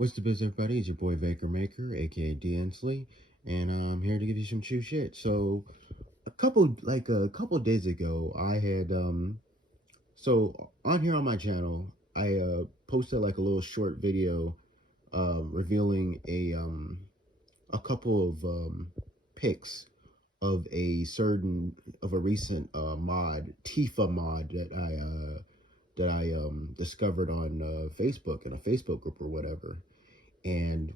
What's the biz, everybody? It's your boy Vaker Maker, aka D Ensley, and I'm here to give you some true shit. So, a couple days ago, I had so on here on my channel, I posted like a little short video, revealing a couple of pics of a recent mod, Tifa mod that I discovered on Facebook in a Facebook group or whatever. And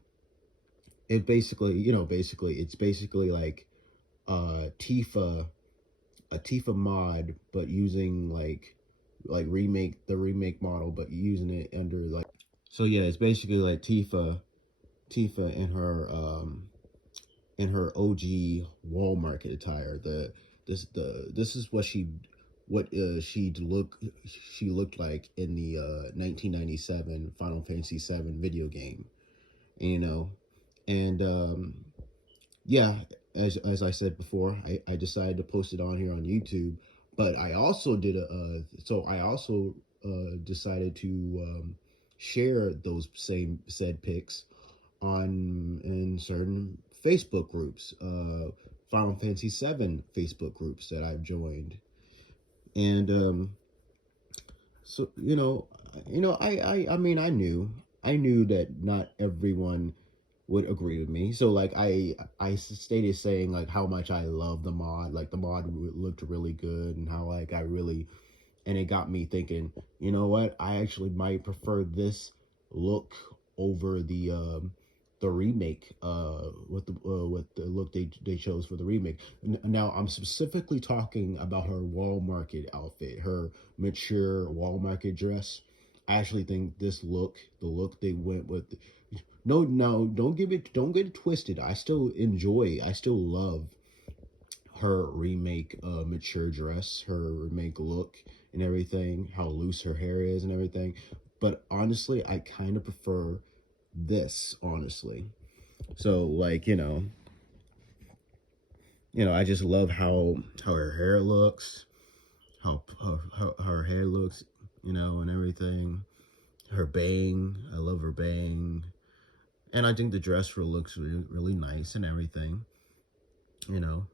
it basically, it's basically like Tifa, a Tifa mod, but using like remake model, but using it under like, so yeah, it's basically like Tifa in her OG Walmart attire. This is what she looked like in the 1997 Final Fantasy 7 video game, you know. And yeah, as I said before, I decided to post it on here on YouTube, but I also did decided to share those same said pics on in certain Facebook groups, Final Fantasy 7 Facebook groups that I've joined. And so I mean, I knew that not everyone would agree with me. So like I stated saying like how much I love the mod, like the mod looked really good, and how like I really, and it got me thinking, you know what, I actually might prefer this look over the remake, with the look they chose for the remake. Now I'm specifically talking about her wall market outfit, her mature wall market dress. I actually think the look they went with. No, don't get it twisted. I still love her remake mature dress, her remake look and everything, how loose her hair is and everything. But honestly, I kind of prefer this, honestly. So like, I just love how her hair looks, how her hair looks, and everything. Her bang, I love her bang. And I think the dress looks really, really nice and everything, you know.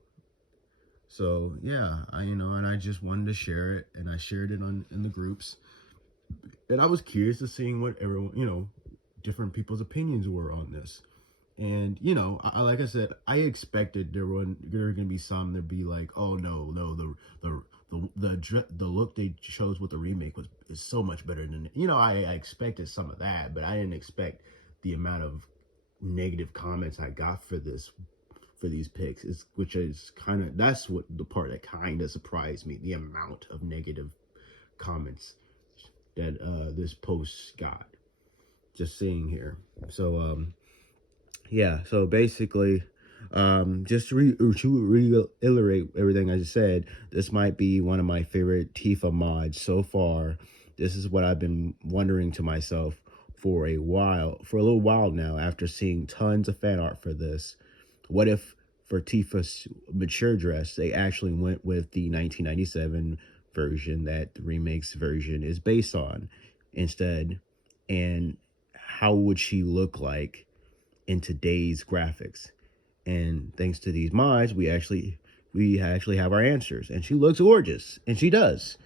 So yeah, and I just wanted to share it, and I shared it in the groups. And I was curious to seeing what everyone, different people's opinions were on this. And like I said, I expected there were gonna be some that be like, oh no, the look they chose with the remake is so much better than, I expected some of that, but I didn't expect the amount of negative comments I got for these pics, which is that's what the part that kind of surprised me, the amount of negative comments that this post got, just seeing here. So yeah, so basically, just to reiterate everything I just said, this might be one of my favorite Tifa mods so far. This is what I've been wondering to myself for a little while now, after seeing tons of fan art for this. What if for Tifa's mature dress, they actually went with the 1997 version that the remake's version is based on instead? And how would she look like in today's graphics? And thanks to these mods, we actually have our answers, and she looks gorgeous, and she does.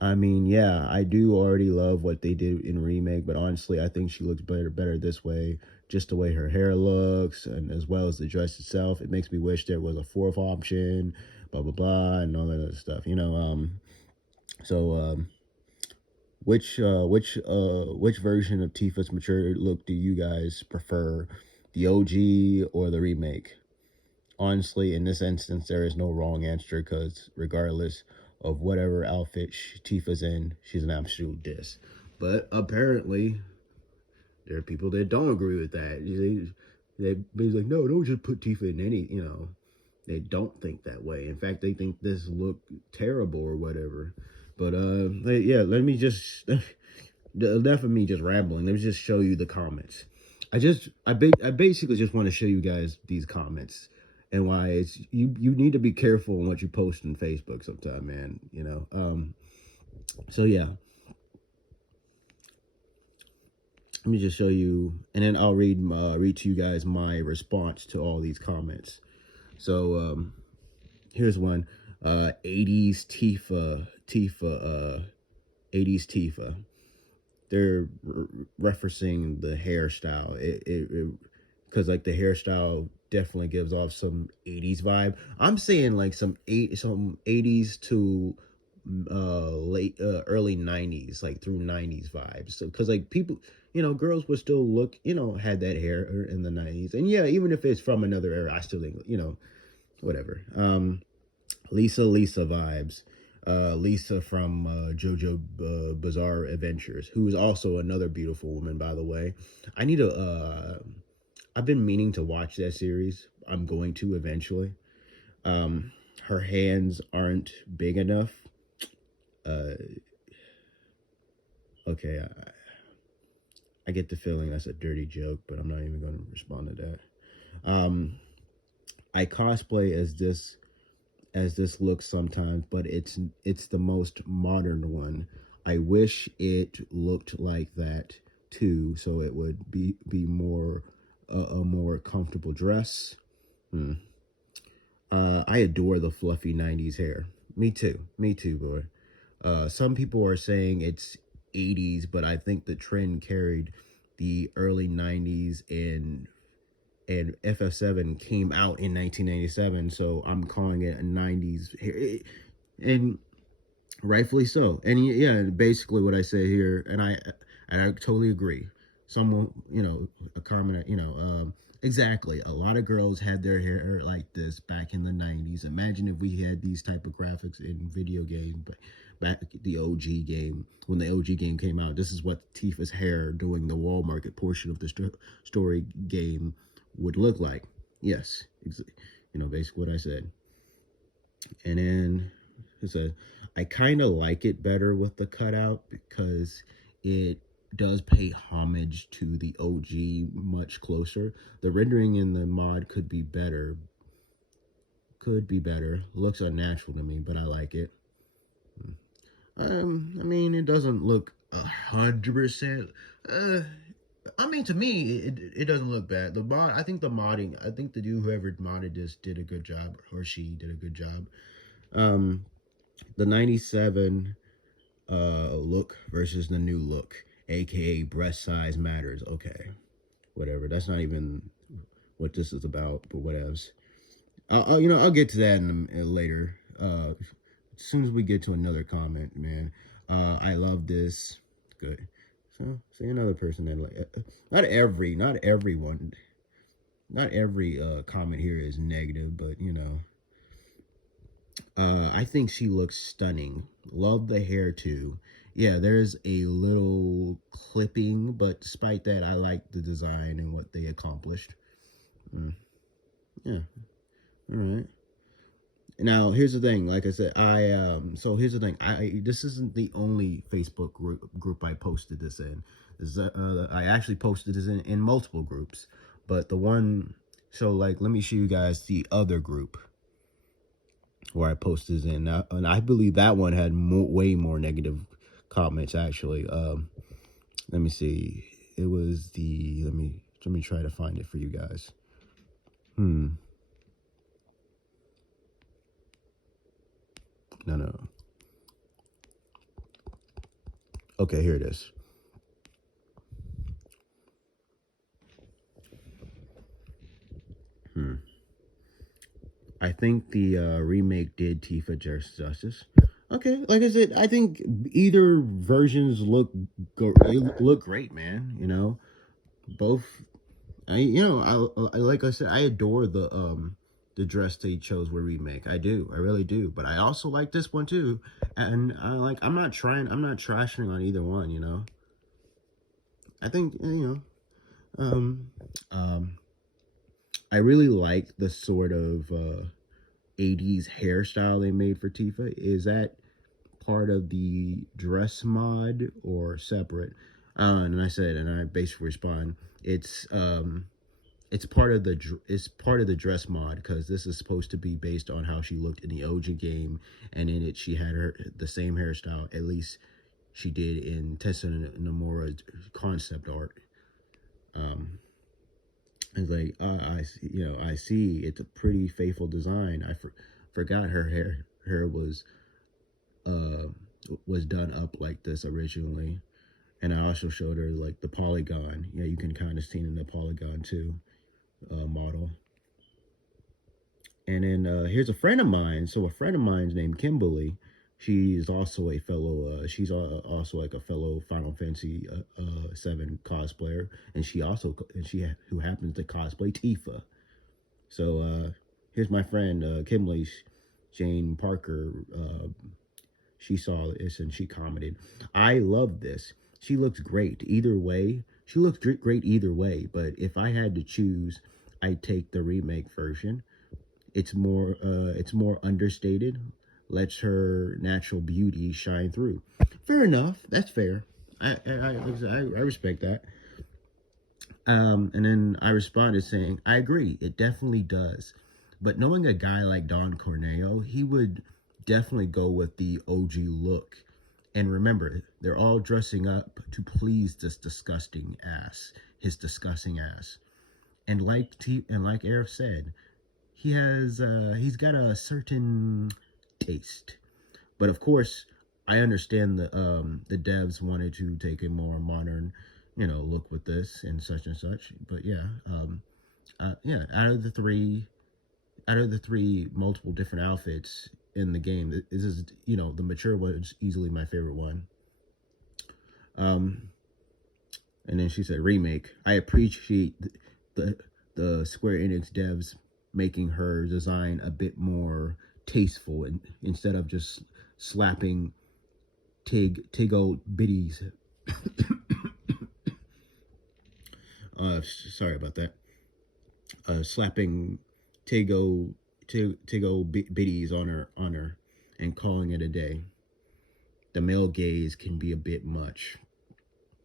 I mean, yeah, I do already love what they did in Remake, but honestly, I think she looks better this way. Just the way her hair looks, and as well as the dress itself, it makes me wish there was a fourth option, blah blah blah, and all that other stuff. So which version of Tifa's mature look do you guys prefer, the OG or the remake? Honestly, in this instance, there is no wrong answer, because regardless of whatever outfit Tifa's in, she's an absolute diss. But apparently, there are people that don't agree with that. They be like, no, don't just put Tifa in any, They don't think that way. In fact, they think this look terrible or whatever. But yeah, let me just enough of me just rambling. Let me just show you the comments. I basically just want to show you guys these comments, and why it's you need to be careful on what you post on Facebook sometime, man. So yeah. Let me just show you, and then I'll read to you guys my response to all these comments. So here's one. 80s Tifa, 80s Tifa. They're referencing the hairstyle. Because like the hairstyle definitely gives off some 80s vibe. I'm saying like some 80s to late early 90s, like through 90s vibes. So because like people, girls would still look, had that hair in the 90s. And yeah, even if it's from another era, I still think, whatever. Lisa vibes. Lisa from JoJo Bizarre Adventures, who is also another beautiful woman, by the way. I need to I've been meaning to watch that series. I'm going to eventually. Her hands aren't big enough. Okay, I get the feeling that's a dirty joke, but I'm not even going to respond to that. I cosplay as this looks sometimes, but it's the most modern one. I wish it looked like that too, so it would be more a more comfortable dress. I adore the fluffy 90s hair. Me too, boy. Some people are saying it's 80s, but I think the trend carried the early 90s, and FF7 came out in 1997, so I'm calling it a 90s hair, and rightfully so. And yeah, basically what I say here, and I totally agree. Someone, a comment, exactly. A lot of girls had their hair like this back in the 90s. Imagine if we had these type of graphics in video game, but back the OG game, when the OG game came out, this is what Tifa's hair during the wall market portion of the story game would look like. Yes, basically what I said. And then it said, I kind of like it better with the cutout because it does pay homage to the OG much closer. The rendering in the mod could be better. Looks unnatural to me, but I like it. I mean, it doesn't look 100%. I mean, to me, it doesn't look bad. The mod, I think the dude whoever modded this did a good job, or she did a good job. The 97 look versus the new look, aka breast size matters. Okay, whatever. That's not even what this is about, but whatevs. I'll get to that in later. As soon as we get to another comment, man. I love this. Good. So say another person that like. Not every comment here is negative, but I think she looks stunning. Love the hair too. Yeah, there's a little clipping, but despite that, I like the design and what they accomplished. Yeah. All right. Now, here's the thing. Like I said, so here's the thing. This isn't the only Facebook group I posted this in. I actually posted this in multiple groups, but the one. So like, let me show you guys the other group where I posted this in, and I believe that one had way more negative comments actually. Let me see. It was the let me try to find it for you guys. No. Okay, here it is. I think the remake did Tifa justice. Okay, like I said, I think either versions look great, man. Both. Like I said, I adore the dress they chose for remake. I really do. But I also like this one too, and I'm not trashing on either one. I think I really like the sort of 80s hairstyle they made for Tifa. Is that part of the dress mod or separate? And I basically respond, it's part of the dress mod, because this is supposed to be based on how she looked in the OG game, and in it she had the same hairstyle, at least she did in TETSUYA Nomura's concept art. It's like, I see it's a pretty faithful design. I forgot her hair uh was done up like this originally. And I also showed her like the polygon. Yeah, you can kind of see it in the polygon too model. And then here's a friend of mine. So a friend of mine's named Kimberly. She's also a fellow. She's also like a fellow Final Fantasy 7 cosplayer, and she who happens to cosplay Tifa. So here's my friend Kimberly Jane Parker. She saw this and she commented, "I love this. She looks great either way. She looks great either way. But if I had to choose, I'd take the remake version. It's more understated, lets her natural beauty shine through." Fair enough. That's fair. I respect that. And then I responded saying, "I agree. It definitely does. But knowing a guy like Don Corneo, he would definitely go with the OG look. And remember, they're all dressing up to please this his disgusting ass. And like Eric said, he's got a certain taste. But of course, I understand the devs wanted to take a more modern, look with this and such and such. But yeah, yeah, out of the three multiple different outfits in the game, this is, the mature one is easily my favorite one. And then she said, remake. I appreciate the Square Enix devs making her design a bit more tasteful, and instead of just slapping Tigo biddies. Sorry about that. Slapping Tigo biddies on her and calling it a day. The male gaze can be a bit much.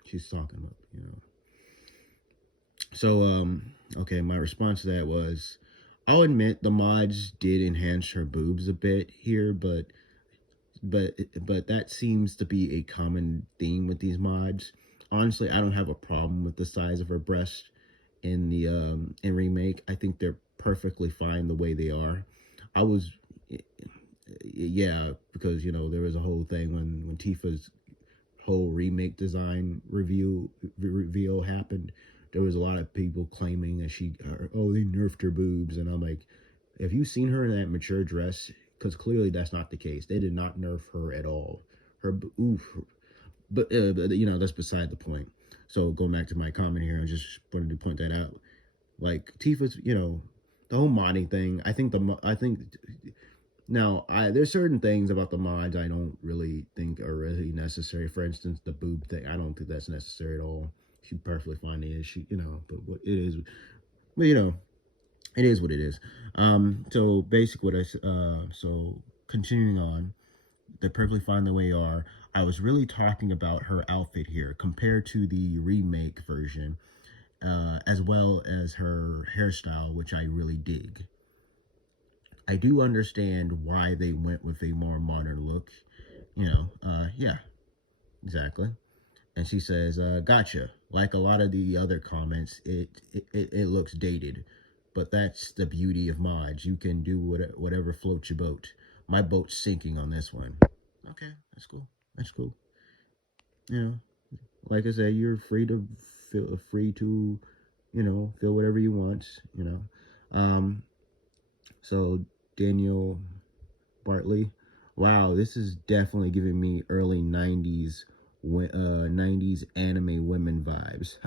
She's talking about, So, okay, my response to that was, I'll admit the mods did enhance her boobs a bit here, but that seems to be a common theme with these mods. Honestly, I don't have a problem with the size of her breast in the in remake. I think they're perfectly fine the way they are. I was, yeah, because there was a whole thing when Tifa's whole remake design reveal happened. There was a lot of people claiming that they nerfed her boobs, and I'm like, have you seen her in that mature dress? Because clearly that's not the case. They did not nerf her at all. But that's beside the point. So going back to my comment here, I just wanted to point that out. Like Tifa's, the whole modding thing. I think now there's certain things about the mods I don't really think are really necessary. For instance, the boob thing. I don't think that's necessary at all. She perfectly fine is. But what it is, but it is what it is. So basically, so continuing on, they're perfectly fine the way they are. I was really talking about her outfit here compared to the remake version, as well as her hairstyle, which I really dig. I do understand why they went with a more modern look. Yeah, exactly. And she says, gotcha. Like a lot of the other comments, it looks dated. But that's the beauty of mods. You can do whatever floats your boat. My boat's sinking on this one. Okay, that's cool. That's cool. Like I said, you're free to, feel whatever you want. So Daniel Bartley, wow, this is definitely giving me early '90s anime women vibes.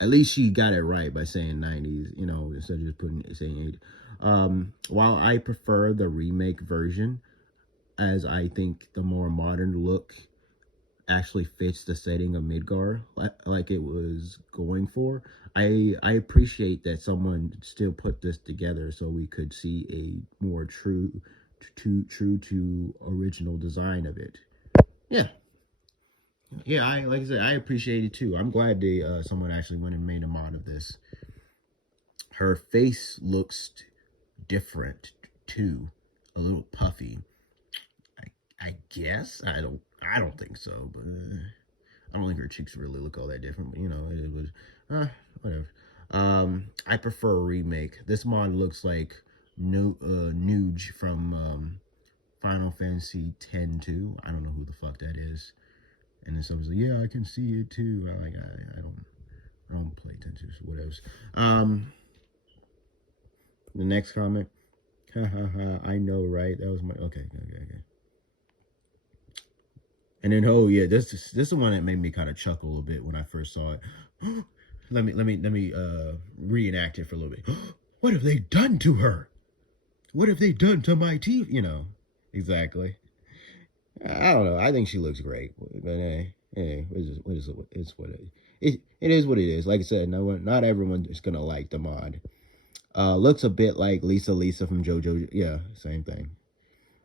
At least she got it right by saying '90s, instead of just saying '80s. While I prefer the remake version, as I think the more modern look actually fits the setting of Midgar like it was going for. I appreciate that someone still put this together so we could see a more true to original design of it. Yeah. Yeah, like I said, I appreciate it too. I'm glad someone actually went and made a mod of this. Her face looks different too, a little puffy. I guess I don't think so, but I don't think her cheeks really look all that different. But it was whatever. I prefer a remake. This mod looks like Nuge from Final Fantasy X-2. I don't know who the fuck that is. And then someone's like, yeah, I can see it too. I'm like, I don't play X-2, so whatever. The next comment. Ha ha ha. I know, right? That was my okay. And then this is the one that made me kind of chuckle a bit when I first saw it. let me reenact it for a little bit. What have they done to her? What have they done to my teeth? You know, exactly. I don't know. I think she looks great, but hey, it's what it is what it is. Like I said, not everyone is gonna like the mod. Looks a bit like Lisa from JoJo. Yeah, same thing.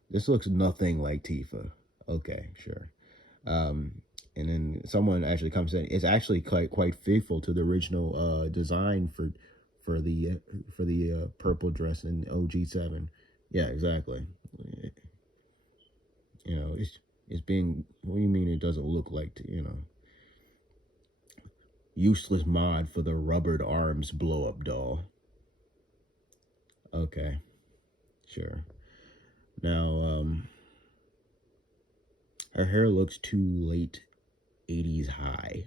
This looks nothing like Tifa. Okay, sure. And then someone actually comes in. It's actually quite faithful to the original design for the purple dress in OG7. Yeah, exactly. You know, it's being. What do you mean it doesn't look like useless mod for the rubbered arms blow up doll? Okay, sure. Now, her hair looks too late 80s high.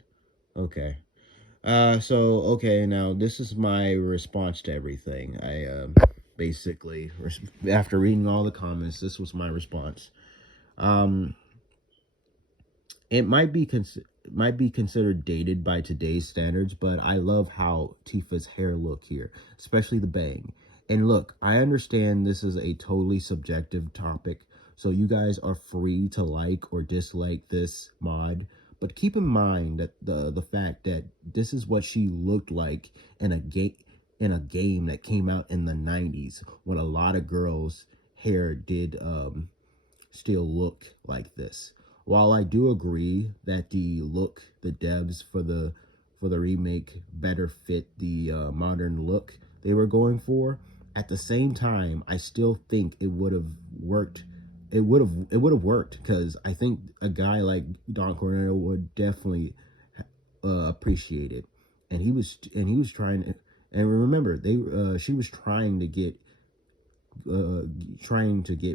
Okay. Okay, now this is my response to everything. I basically, after reading all the comments, this was my response. It might be considered dated by today's standards, but I love how Tifa's hair look here, especially the bang. And look, I understand this is a totally subjective topic, so you guys are free to like or dislike this mod. But keep in mind that the fact that this is what she looked like in a game that came out in the 90s, when a lot of girls' hair did still look like this. While I do agree that the devs for the remake better fit the modern look they were going for, at the same time, I still think it would have worked. It would have worked, because I think a guy like Don Corneo would definitely appreciate it, and he was trying to. And remember, she was trying to get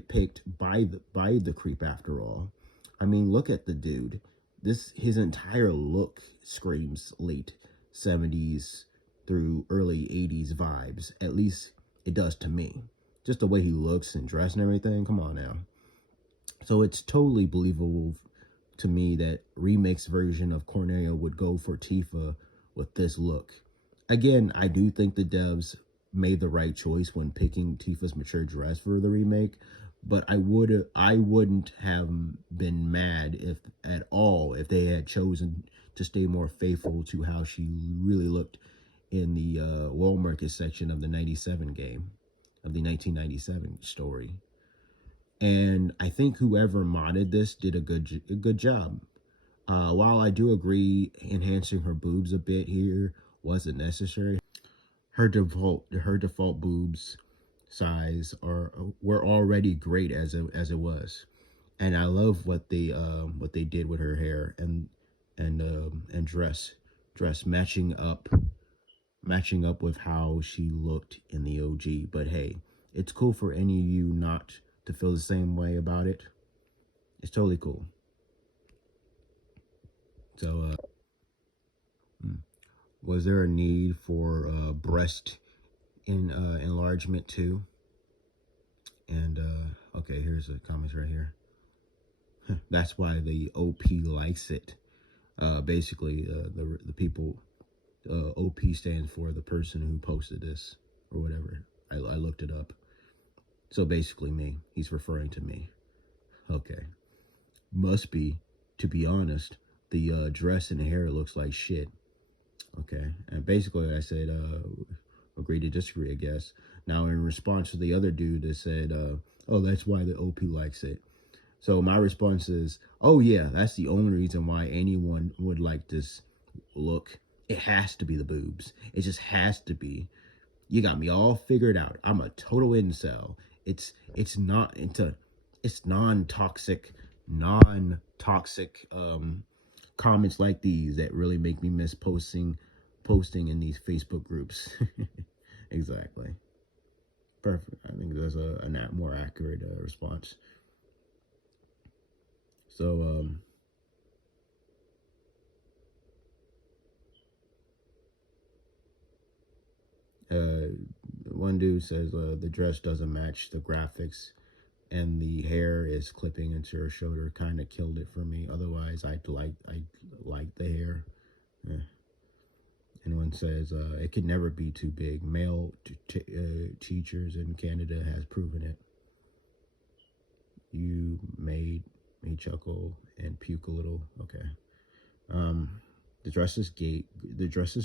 picked by the creep after all. I mean, look at the dude. His entire look screams late 70s through early 80s vibes. At least it does to me. Just the way he looks and dressed and everything. Come on now. So it's totally believable to me that Remake's version of Cornelia would go for Tifa with this look. Again, I do think the devs made the right choice when picking Tifa's mature dress for the remake, but I wouldn't have been mad if they had chosen to stay more faithful to how she really looked in the World Market section of the 97 game, of the 1997 story. And I think whoever modded this did a good job. While I do agree enhancing her boobs a bit here wasn't necessary, her default boobs size were already great as it was, and I love what they did with her hair and dress matching up with how she looked in the OG. But hey, it's cool for any of you not to feel the same way about it. It's totally cool. So was there a need for breast enlargement too? And okay, here's the comments right here. That's why the OP likes it. Basically, the people, OP stands for the person who posted this or whatever. I looked it up. So basically me. He's referring to me. Okay. Must be, to be honest, the dress and hair looks like shit. Okay. And basically I said, agree to disagree, I guess. Now, in response to the other dude that said, oh, that's why the OP likes it. So my response is, oh yeah, that's the only reason why anyone would like this look. It has to be the boobs. It just has to be. You got me all figured out. I'm a total incel. It's non-toxic comments like these that really make me miss posting posting in these Facebook groups. Exactly. Perfect. I think that's a more accurate response. So, one dude says the dress doesn't match the graphics, and the hair is clipping into her shoulder. Kind of killed it for me. Otherwise, I like the hair. Yeah. And one says it could never be too big. Male teachers in Canada has proven it. You made me chuckle and puke a little. Okay. The dress is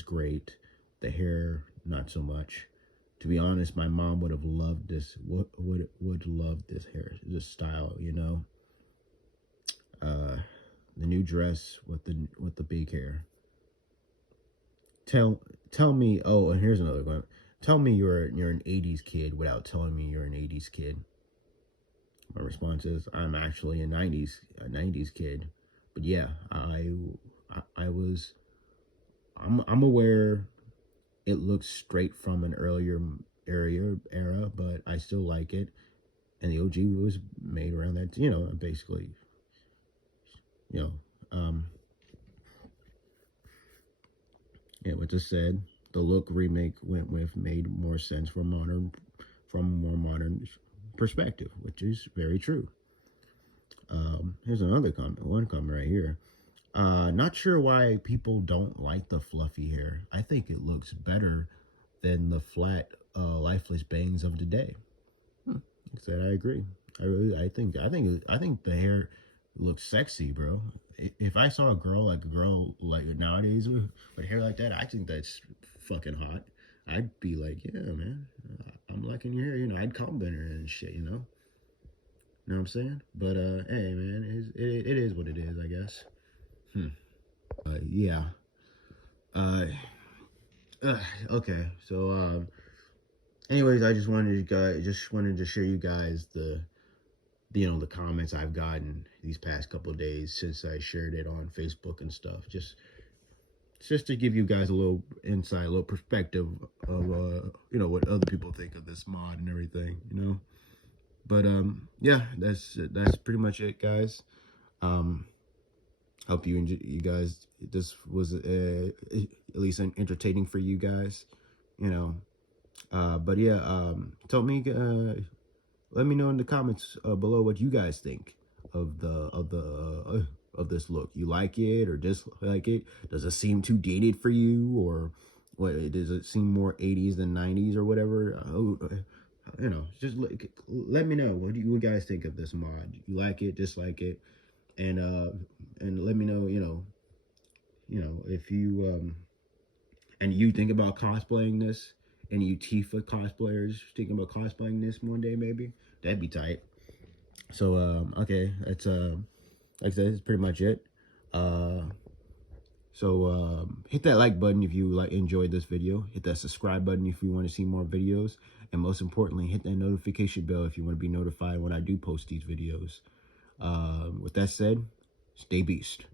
great. The hair, not so much. To be honest, my mom would have loved this. Would love this hair, this style. You know. The new dress with the big hair. Tell me. Oh, and here's another one. Tell me you're an '80s kid without telling me you're an '80s kid. My response is I'm actually a '90s kid. But yeah, I'm aware it looks straight from an earlier era, but I still like it. And the OG was made around that, you know, basically, you know, yeah, what just said, the look remake went with made more sense from a more modern perspective, which is very true. Here's another comment, one comment right here. Not sure why people don't like the fluffy hair. I think it looks better than the flat, lifeless bangs of today. I said I agree. I think the hair looks sexy, bro. If I saw a girl like nowadays with hair like that, I think that's fucking hot. I'd be like, yeah, man, I'm liking your hair. You know, I'd compliment her and shit. You know what I'm saying? But hey, man, it is what it is, I guess. Yeah. Okay. So anyways, I just wanted to share you guys the comments I've gotten these past couple of days since I shared it on Facebook and stuff. Just to give you guys a little insight, a little perspective of what other people think of this mod and everything, you know. But yeah, that's pretty much it, guys. Hope you guys, this was at least entertaining for you guys, you know. But yeah, let me know in the comments below what you guys think of this look. You like it or dislike it? Does it seem too dated for you, or what? Does it seem more 80s than 90s or whatever? You know, just let me know what do you guys think of this mod. You like it, dislike it, and let me know. You know if you and you think about cosplaying this. Any you Tifa cosplayers thinking about cosplaying this one day, maybe? That'd be tight. So, okay, that's, like I said, that's pretty much it. So, hit that like button if you enjoyed this video. Hit that subscribe button if you want to see more videos. And most importantly, hit that notification bell if you want to be notified when I do post these videos. With that said, stay beast.